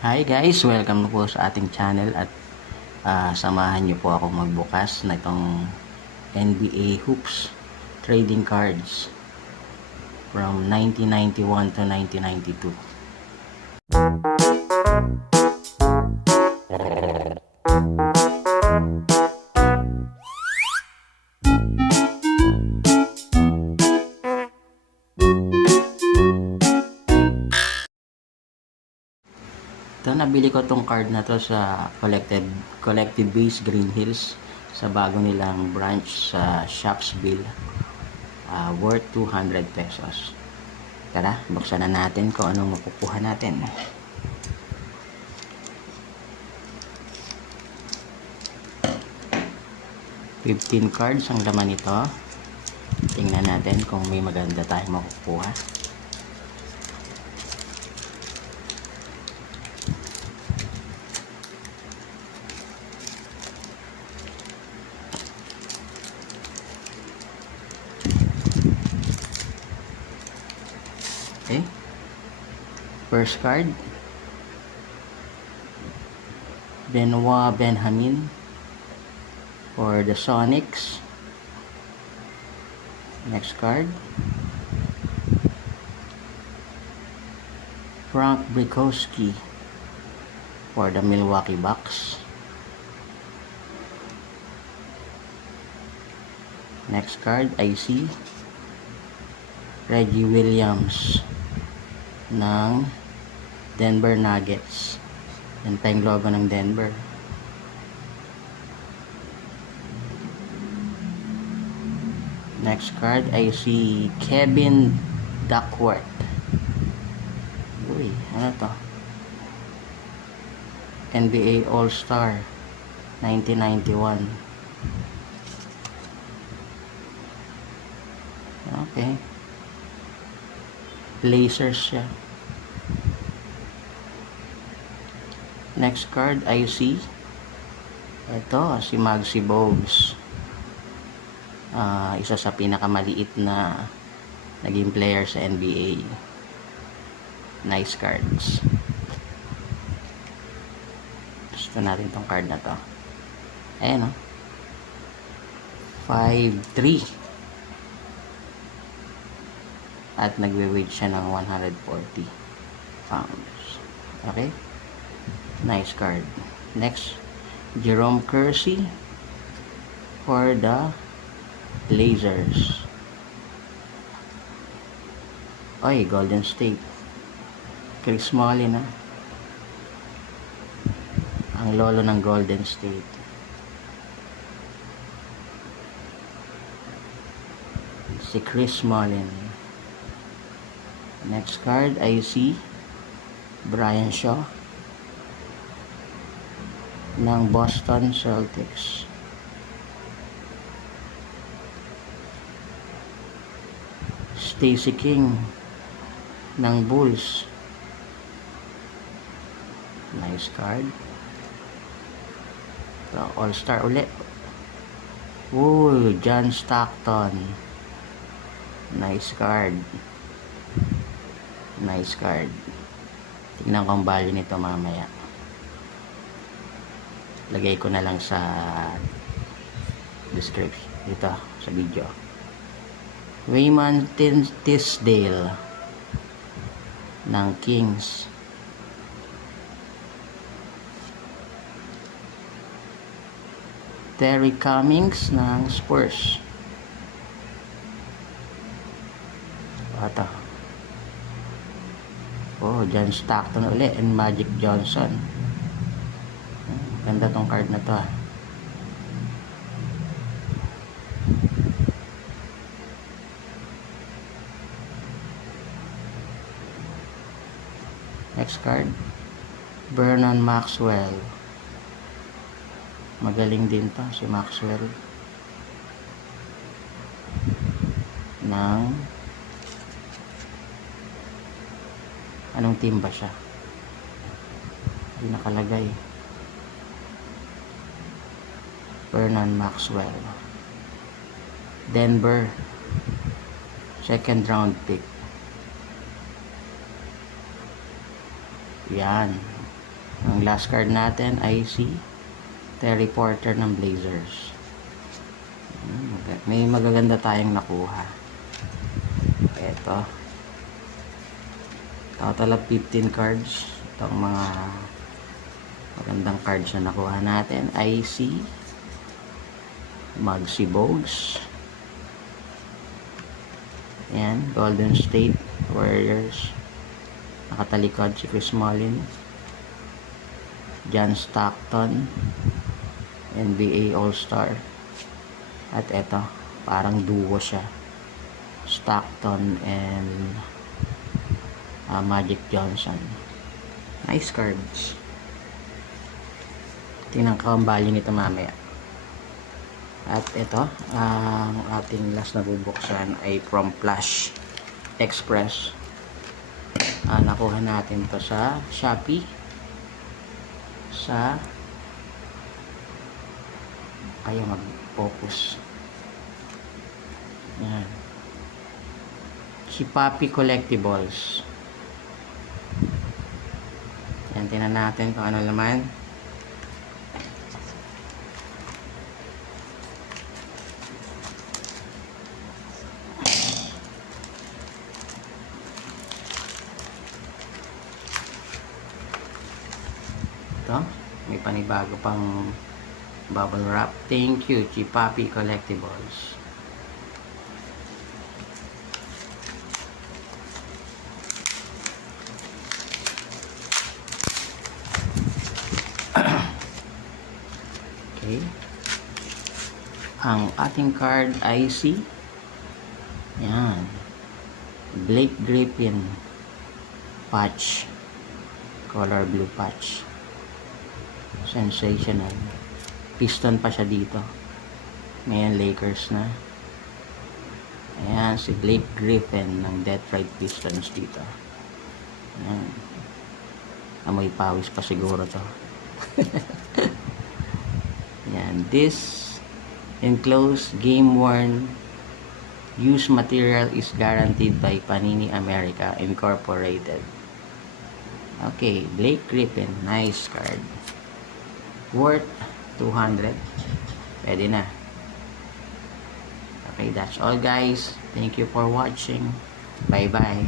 Hi guys! Welcome po sa ating channel at samahan niyo po ako magbukas na itong NBA Hoops Trading Cards from 1991 to 1992. Ito, nabili ko tong card na to sa Collected Base Green Hills sa bago nilang branch sa Shopsville, worth 200 pesos. Tara, buksan na natin kung anong makukuha natin. $15 cards ang laman nito. Tingnan natin kung may maganda tayong makukuha. Okay. First card, Benoit Benjamin for the Sonics. Next card, Frank Brickowski for the Milwaukee Bucks. Next card, I see Reggie Williams ng Denver Nuggets. Yan pa yung logo ng Denver. Next card, I see Kevin Duckworth. Uy, ano to? NBA All-Star 1991. Okay. Blazers siya. Next card, I see ito, si Maxi Bogues. Isa sa pinakamaliit na naging player sa NBA. Nice cards. Gusto natin tong card na to. Ayan o. 5-3. At nagwe-weight siya ng 140 pounds. Okay? Nice card. Next, Jerome Kersey for the Blazers. Oy, Golden State. Chris Smalley na. Ang lolo ng Golden State. Si Chris Smalley. Next card, I see Brian Shaw ng Boston Celtics. Stacey King ng Bulls. Nice card. So, All-Star ulit. Ooh, John Stockton. Nice card. Nice card. Tignan ko ang value nito mamaya. Lagay ko na lang sa description dito sa video. Raymond Tisdale ng Kings. Terry Cummings ng Spurs. Ito. Oh, John Stockton ulit and Magic Johnson. Ganda tong card na to. Next card, Vernon Maxwell. Magaling din to si Maxwell. Ng anong team ba siya? Hindi nakalagay. Vernon Maxwell. Denver. Second round pick. Yan. Ang last card natin ay si Terry Porter ng Blazers. May magaganda tayong nakuha. Ito. Total of 15 cards. Itong mga magandang cards na nakuha natin ay si Muggsy Bogues. Yan, Golden State Warriors. Nakatalikod si Chris Mullin. John Stockton, NBA All-Star. At eto, parang duo siya. Stockton and Magic Johnson. Nice cards. Tingnan ko ang value nito mamaya. At ito, ang ating last na bubuksan ay from Flash Express. Nakuha natin to sa Shopee. Ayaw mag-focus. Yan. Si Papi Collectibles. Yan, tingnan natin kung ano naman. Ito, may panibago pang bubble wrap. Thank you, Chipapi Collectibles. Okay. Ang ating card ay si yan, Blake Griffin patch, color blue patch. Sensational. Piston pa siya dito. Ngayon Lakers na. Ayan, si Blake Griffin ng Detroit Pistons dito. Ayan. Amoy pawis pa siguro to. Ayan. This enclosed game-worn used material is guaranteed by Panini America Incorporated. Okay, Blake Griffin. Nice card. Worth 200. Pwede na. Okay, that's all guys. Thank you for watching. Bye bye.